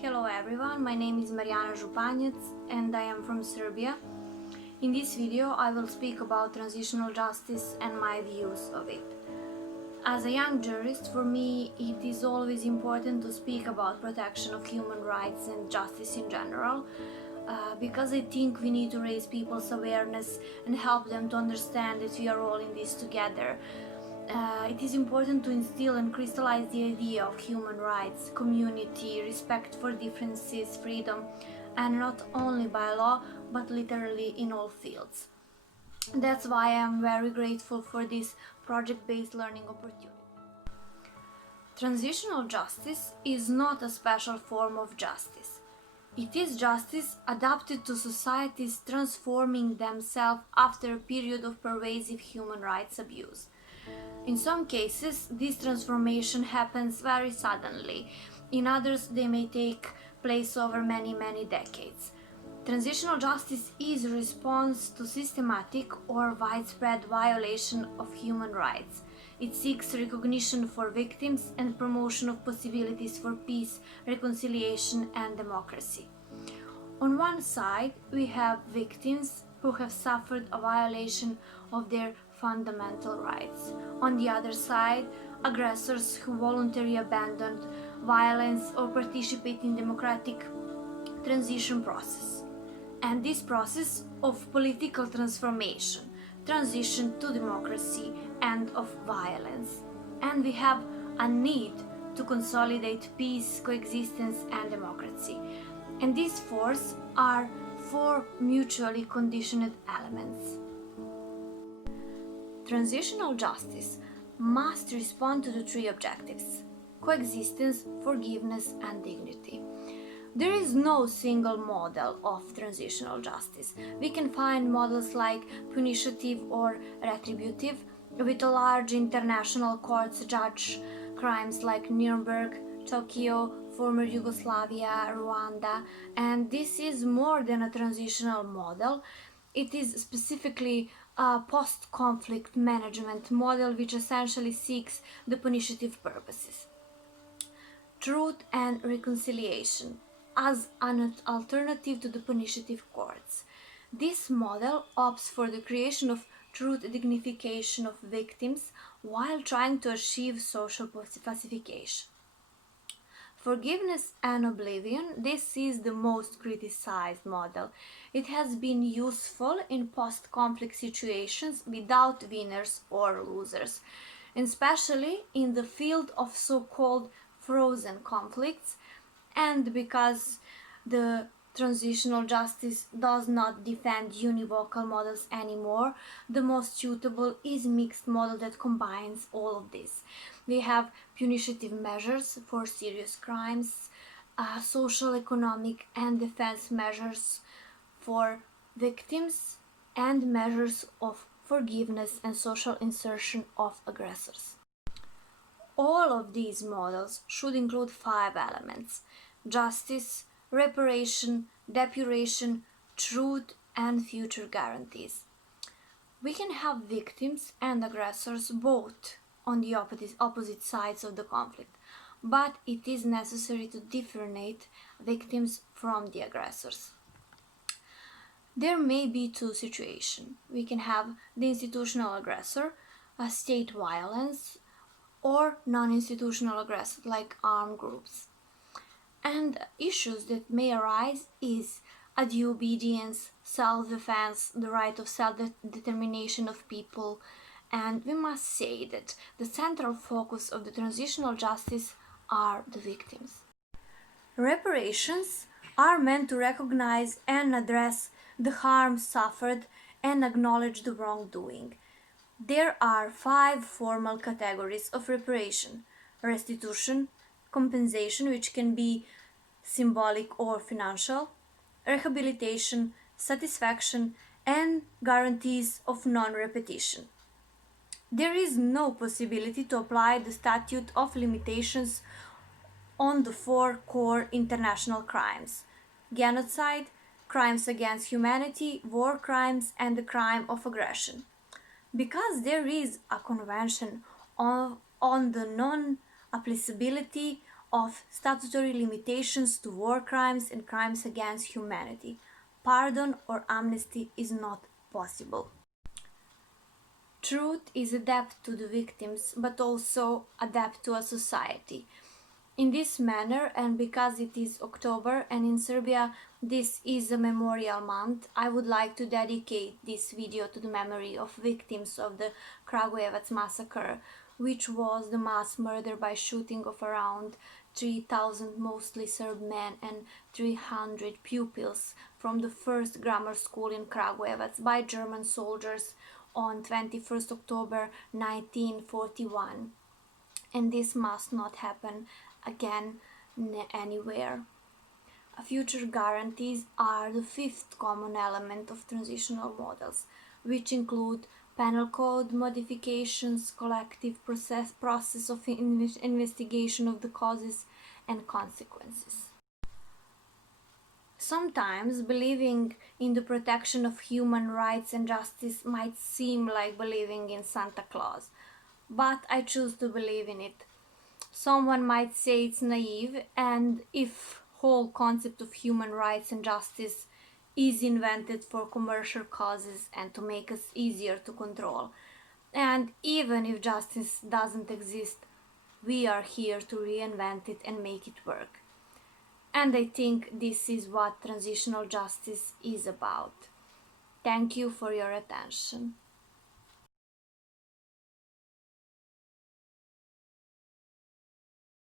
Hello everyone, my name is Marijana Županjac and I am from Serbia. In this video I will speak about transitional justice and my views of it. As a young jurist, for me it is always important to speak about protection of human rights and justice in general, because I think we need to raise people's awareness and help them to understand that we are all in this together. It is important to instill and crystallize the idea of human rights, community, respect for differences, freedom, and not only by law, but literally in all fields. That's why I am very grateful for this project-based learning opportunity. Transitional justice is not a special form of justice. It is justice adapted to societies transforming themselves after a period of pervasive human rights abuse. In some cases, this transformation happens very suddenly. In others, they may take place over many decades. Transitional justice is a response to systematic or widespread violation of human rights. It seeks recognition for victims and promotion of possibilities for peace, reconciliation, and democracy. On one side, we have victims who have suffered a violation of their fundamental rights. On the other side, aggressors who voluntarily abandoned violence or participate in democratic transition process. And this process of political transformation, transition to democracy, and of violence. And we have a need to consolidate peace, coexistence, and democracy. And these four are four mutually conditioned elements. Transitional justice must respond to the three objectives: coexistence, forgiveness, and dignity. There is no single model of transitional justice. We can find models like punitive or retributive, with a large international courts judge crimes like Nuremberg, Tokyo, former Yugoslavia, Rwanda, and this is more than a transitional model. It is specifically a post-conflict management model which essentially seeks the punitive purposes. Truth and reconciliation as an alternative to the punitive courts. This model opts for the creation of truth dignification of victims while trying to achieve social pacification. Forgiveness and oblivion, this is the most criticized model. It has been useful in post-conflict situations without winners or losers, especially in the field of so-called frozen conflicts, and because the transitional justice does not defend univocal models anymore, the most suitable is mixed model that combines all of this. We have punitive measures for serious crimes, social, economic, and defense measures for victims, and measures of forgiveness and social insertion of aggressors. All of these models should include 5 elements: justice, reparation, depuration, truth, and future guarantees. We can have victims and aggressors both on the opposite sides of the conflict, but it is necessary to differentiate victims from the aggressors. There may be 2 situations. We can have the institutional aggressor, a state violence, or non-institutional aggressor like armed groups. And issues that may arise is a due obedience, self-defense, the right of self-determination of people, and we must say that the central focus of the transitional justice are the victims. Reparations are meant to recognize and address the harm suffered and acknowledge the wrongdoing. There are 5 formal categories of reparation: restitution, compensation, which can be symbolic or financial, rehabilitation, satisfaction, and guarantees of non-repetition. There is no possibility to apply the statute of limitations on the 4 core international crimes: genocide, crimes against humanity, war crimes, and the crime of aggression. Because there is a convention on the non-applicability of statutory limitations to war crimes and crimes against humanity. Pardon or amnesty is not possible. Truth is a debt to the victims, but also a debt to a society. In this manner, and because it is October and in Serbia this is a memorial month, I would like to dedicate this video to the memory of victims of the Kragujevac massacre, which was the mass murder by shooting of around 3,000 mostly Serb men and 300 pupils from the first grammar school in Kragujevac by German soldiers on 21st October 1941. And this must not happen again anywhere. Future guarantees are the fifth common element of transitional models, which include penal code modifications, collective process of investigation of the causes and consequences. Sometimes believing in the protection of human rights and justice might seem like believing in Santa Claus, but I choose to believe in it. Someone might say it's naive, and if whole concept of human rights and justice is invented for commercial causes and to make us easier to control. And even if justice doesn't exist, we are here to reinvent it and make it work. And I think this is what transitional justice is about. Thank you for your attention.